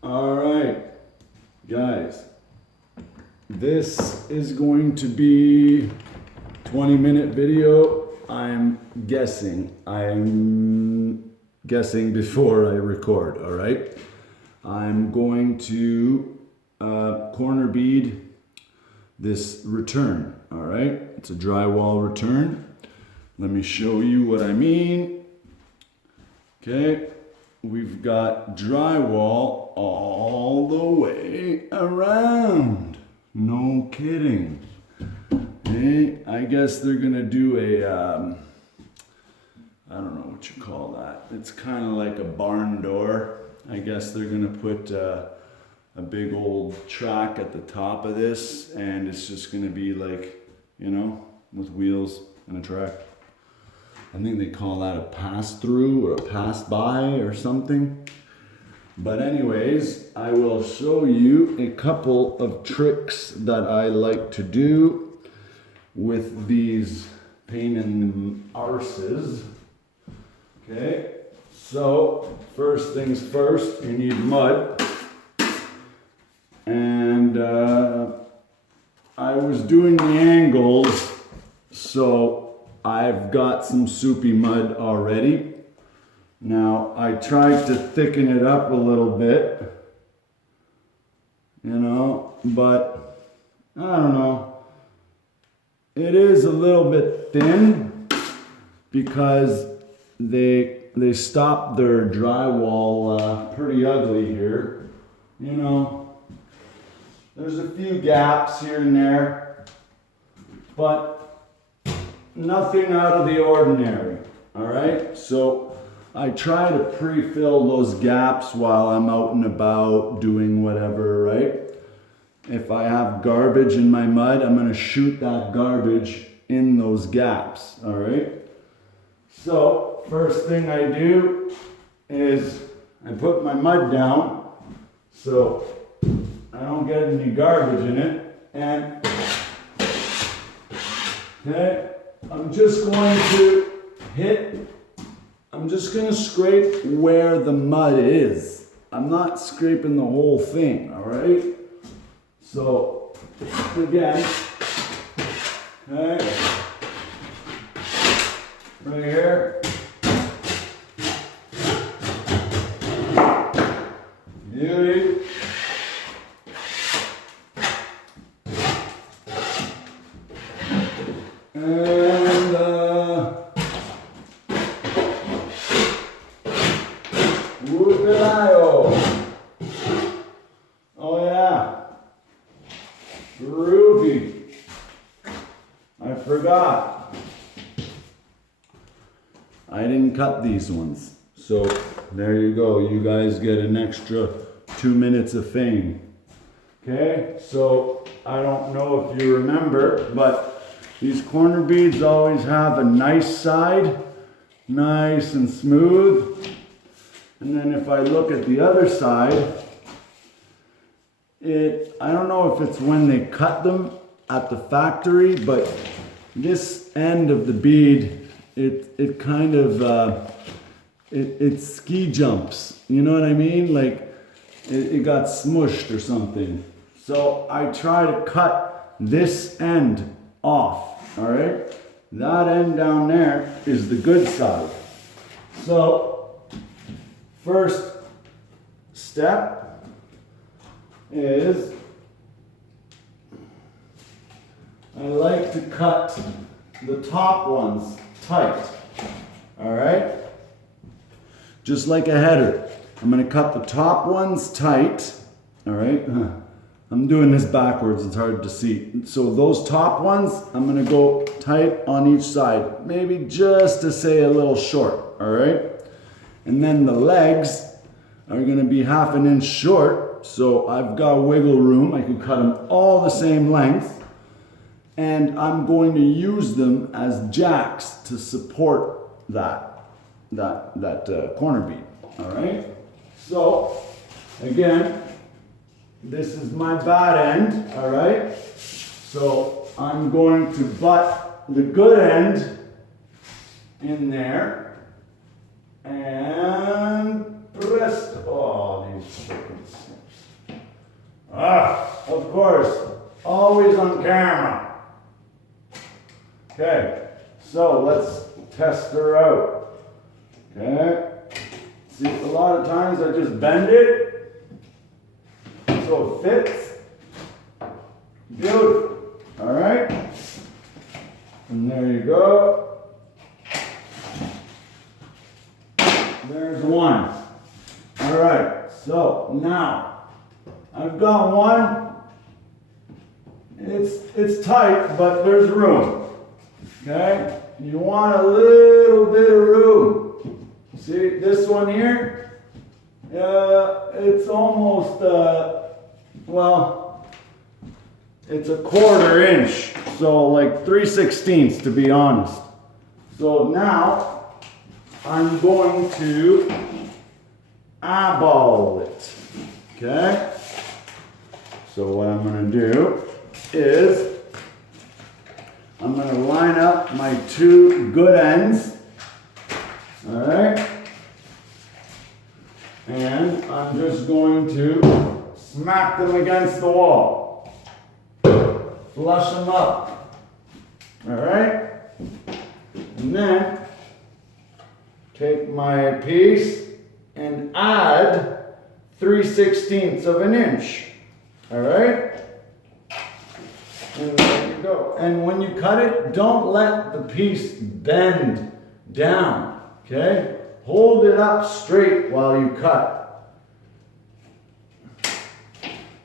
All right, guys, this is going to be 20-minute video. I'm guessing before I record, all right? I'm going to corner bead this return, all right? It's a drywall return. Let me show you what I mean. Okay, we've got drywall all the way around. No kidding. Okay, I guess they're gonna do a, I don't know what you call that. It's kind of like a barn door. I guess they're gonna put a big old track at the top of this, and it's just gonna be like, you know, with wheels and a track. I think they call that a pass-through or a pass-by or something. But anyways, I will show you a couple of tricks that I like to do with these pain in the arses. Okay, so first things first, you need mud. And I was doing the angles, so I've got some soupy mud already. Now I tried to thicken it up a little bit, you know, but I don't know. It is a little bit thin because they stopped their drywall pretty ugly here, you know. There's a few gaps here and there, but nothing out of the ordinary, all right? So I try to pre-fill those gaps while I'm out and about doing whatever, right? If I have garbage in my mud, I'm gonna shoot that garbage in those gaps, all right? So first thing I do is I put my mud down so I don't get any garbage in it, and okay, I'm just gonna scrape where the mud is. I'm not scraping the whole thing, all right? So again, okay, right here. Beauty. And whoop-a-io. Oh yeah, groovy. I forgot. I didn't cut these ones. So there you go. You guys get an extra 2 minutes of fame. Okay, so I don't know if you remember, but these corner beads always have a nice side, nice and smooth. And then if I look at the other side, I don't know if it's when they cut them at the factory, but this end of the bead, it kind of, it ski jumps. You know what I mean? Like it got smushed or something. So I try to cut this end off, all right? That end down there is the good side. So first step is I like to cut the top ones tight, all right? Just like a header. I'm gonna cut the top ones tight, all right? I'm doing this backwards, it's hard to see. So those top ones, I'm gonna go tight on each side, maybe just to say a little short, all right? And then the legs are gonna be 1/2 inch short, so I've got wiggle room. I can cut them all the same length, and I'm going to use them as jacks to support that corner bead, all right? So, again, this is my bad end, all right? So I'm going to butt the good end in there and press. Oh, these chickens. Of course, always on camera. Okay, so let's test her out. Okay, see, a lot of times I just bend it so it fits. Beautiful. All right, and there you go. There's one. All right, so now I've got one. It's tight, but there's room. Okay? You want a little bit of room. See this one here? It's almost well, it's a 1/4 inch, so like 3/16 to be honest. So now I'm going to eyeball it. Okay? So what I'm going to do is I'm going to line up my 2 good ends. All right? And I'm just going to smack them against the wall. Flush them up. All right? And then take my piece and add 3/16 of an inch. All right? And there you go. And when you cut it, don't let the piece bend down. Okay? Hold it up straight while you cut.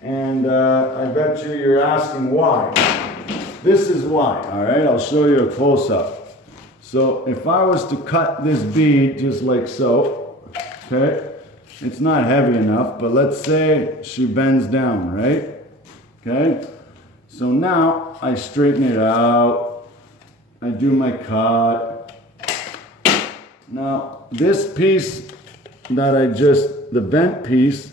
And I bet you're asking why. This is why. All right? I'll show you a close-up. So if I was to cut this bead just like so, okay? It's not heavy enough, but let's say she bends down, right? Okay? So now I straighten it out. I do my cut. Now this piece that the bent piece,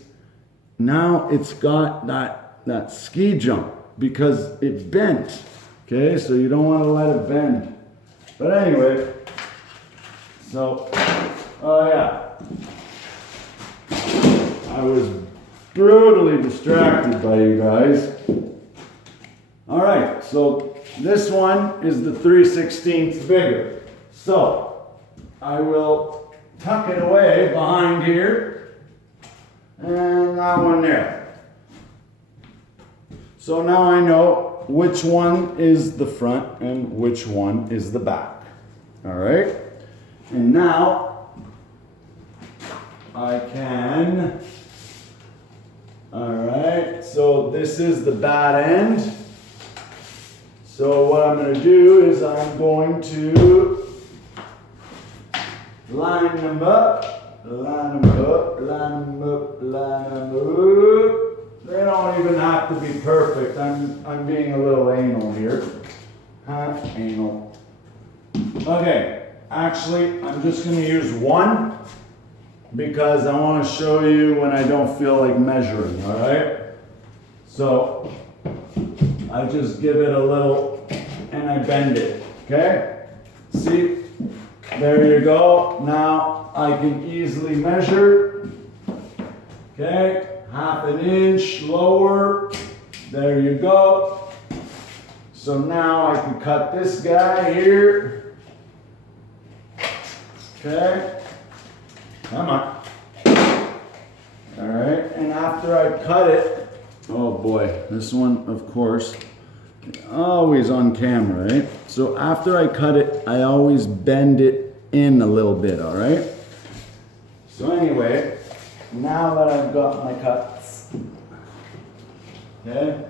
now it's got that ski jump because it bent. Okay? So you don't want to let it bend. But anyway, so, oh yeah. I was brutally distracted by you guys. All right, so this one is the 3/16 bigger. So I will tuck it away behind here and that one there. So now I know which one is the front and which one is the back. All right, and now I can. All right, so this is the bad end. So what I'm going to do is I'm going to line them up, line them up, line them up, line them up. They don't even have to be perfect. I'm being a little anal here. Anal. Okay, actually, I'm just going to use one because I want to show you when I don't feel like measuring, all right? So I just give it a little and I bend it, okay? See, there you go. Now I can easily measure, okay? 1/2 inch lower, there you go. So now I can cut this guy here. Okay, come on. All right, and after I cut it, oh boy, this one, of course, always on camera, right? So after I cut it, I always bend it in a little bit, all right? So anyway, now that I've got my cuts, okay,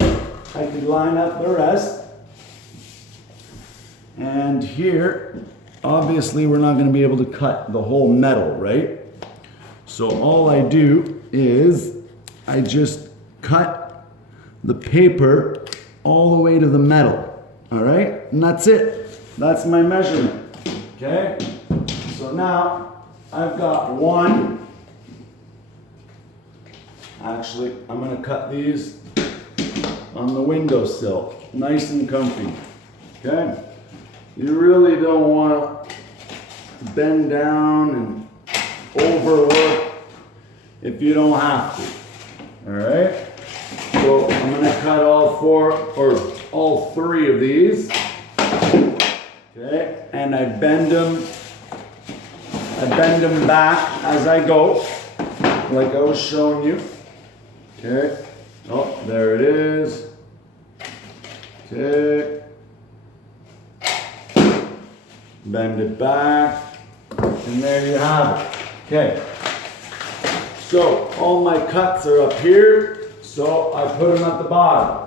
I could line up the rest. And here, obviously we're not going to be able to cut the whole metal, right? So all I do is I just cut the paper all the way to the metal, all right? And that's it. That's my measurement, okay? So now I've got one. Actually, I'm going to cut these on the windowsill, nice and comfy, okay? You really don't want to bend down and overwork if you don't have to. All right? So I'm gonna cut all all three of these. Okay, and I bend them back as I go, like I was showing you. Okay, oh, there it is. Okay, bend it back, and there you have it. Okay, so all my cuts are up here, so I put them at the bottom.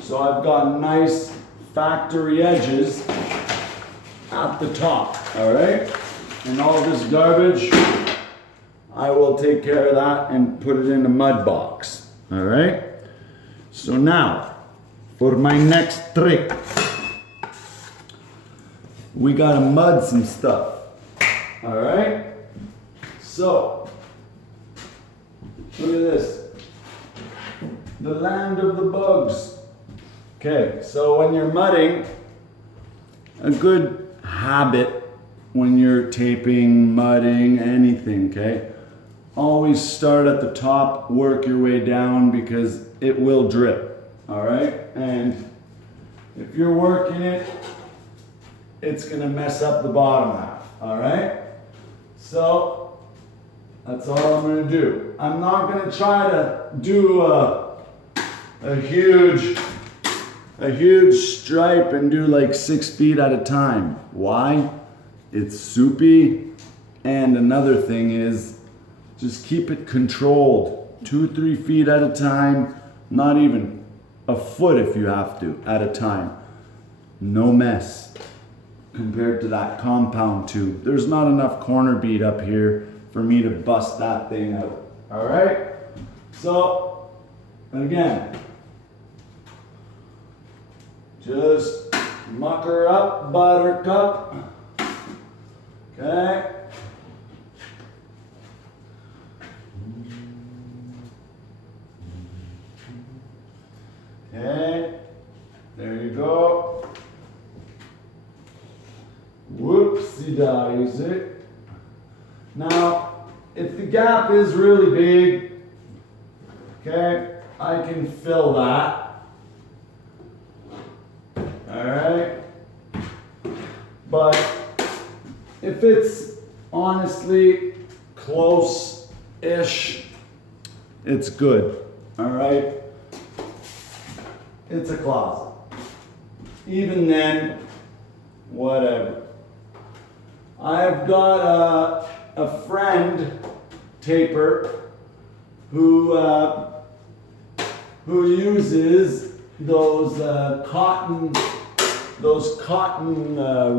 So I've got nice factory edges at the top, all right? And all this garbage, I will take care of that and put it in a mud box, all right? So now, for my next trick, we gotta mud some stuff, all right? So, look at this, the land of the bugs. Okay, so when you're mudding, a good habit when you're taping, mudding, anything, okay? Always start at the top, work your way down because it will drip, all right? And if you're working it, it's gonna mess up the bottom half, all right? So, that's all I'm gonna do. I'm not gonna try to do a huge stripe and do like 6 feet at a time. Why? It's soupy. And another thing is just keep it controlled. 2-3 feet at a time, not even a foot if you have to at a time. No mess compared to that compound tube. There's not enough corner bead up here for me to bust that thing out. All right? So, again, just muck her up, buttercup. Okay. Okay. There you go. Whoopsie daisy. Now, if the gap is really big, okay, I can fill that. Alright, but if it's honestly close-ish, it's good, alright? It's a closet. Even then, whatever. I've got a friend taper who uses those cotton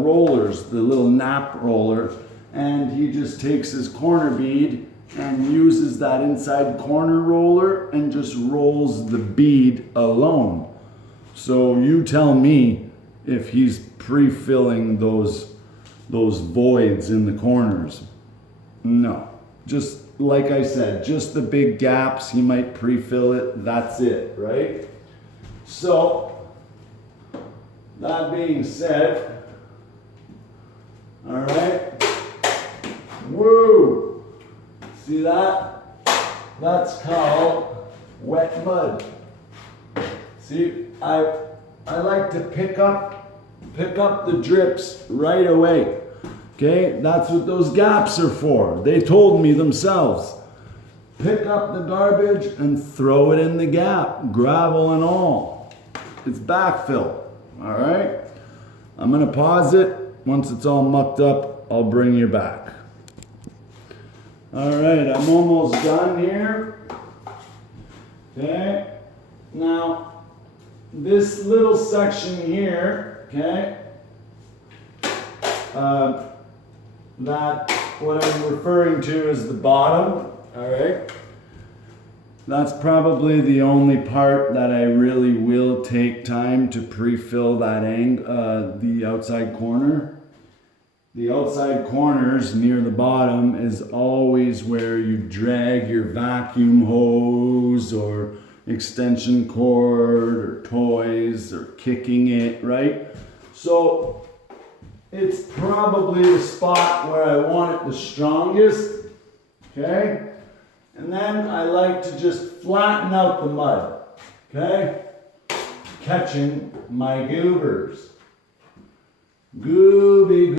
rollers, the little nap roller, and he just takes his corner bead and uses that inside corner roller and just rolls the bead alone. So you tell me if he's pre-filling those voids in the corners. No, just like I said, just the big gaps, he might pre-fill it, that's it, right? So, that being said, all right, woo, see that? That's called wet mud. See, I like to pick up the drips right away. Okay, that's what those gaps are for. They told me themselves. Pick up the garbage and throw it in the gap, gravel and all. It's backfill, all right? I'm gonna pause it. Once it's all mucked up, I'll bring you back. All right, I'm almost done here. Okay, now this little section here, okay, that what I'm referring to is the bottom, all right? That's probably the only part that I really will take time to pre-fill that the outside corner. The outside corners near the bottom is always where you drag your vacuum hose or extension cord or toys or kicking it, right? So it's probably the spot where I want it the strongest. Okay? And then I like to just flatten out the mud. Okay? Catching my goobers. Gooby